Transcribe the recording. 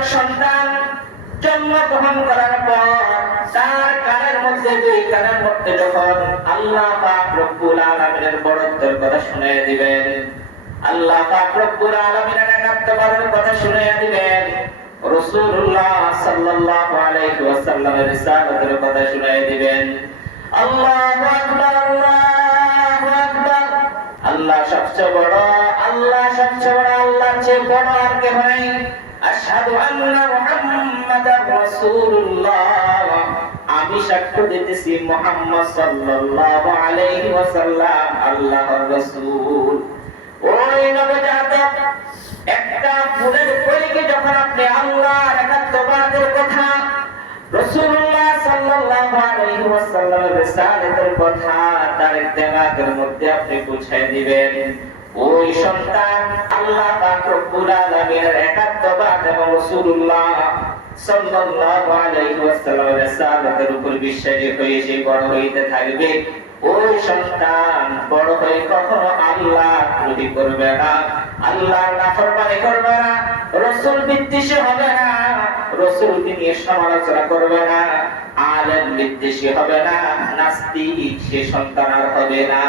নবজাতক সন্তান জন্মগ্রহণ করার পর তার কানের মধ্যে দুই কানের মধ্যে যখন আল্লাহ পাক রব্বুল আলামিনের বড়ত্বের কথা শুনিয়ে দিবেন, আল্লাহ পাক রব্বুল আলামিনের একাত্মবাদের কথা শুনিয়ে দিবেন, রাসূলুল্লাহ সাল্লাল্লাহু আলাইহি ওয়াসাল্লামের রিসালাতের কথা শুনিয়ে দিবেন। আল্লাহু আকবার, আল্লাহু আকবার। আল্লাহ সবচেয়ে বড়, আল্লাহ সবচেয়ে বড়, আল্লাহর চেয়ে বড় আর কেউ নেই। আশহাদু আন্না মুহাম্মাদার রাসূলুল্লাহ, আমি সাক্ষ্য দিতেছি মুহাম্মদ সাল্লাল্লাহু আলাইহি ওয়াসাল্লাম আল্লাহর রাসূল। ওই নবজাতক একটা ফুলের কলিকে যখন আপনি আল্লাহর একাত্মবাদের কথা, রাসূলুল্লাহ সাল্লাল্লাহু আলাইহি ওয়াসাল্লামের রিসালাতের কথা তার দিমাগের মধ্যে আপনি পৌঁছায় দিবেন, ওই সন্তান আল্লাহ পাক রব্বুল আলামিনের একাত্মবাদ এবং রাসূলুল্লাহ সাল্লাল্লাহু আলাইহি ওয়াসাল্লামের রিসালাতের উপর বিশ্বাসী হয়ে সে বড় হইতে থাকবে। ওই সন্তান বড় হয়ে কখনো আল্লাহ ত্রুটি করবে না, আল্লাহর নাফরমানি করবে না, রাসূল বিদ্বেষী হবে না, রাসূলকে নিয়ে সমালোচনা করবে না, আলেম বিদ্বেষী হবে না, নাস্তিক সে সন্তান আর হবে না।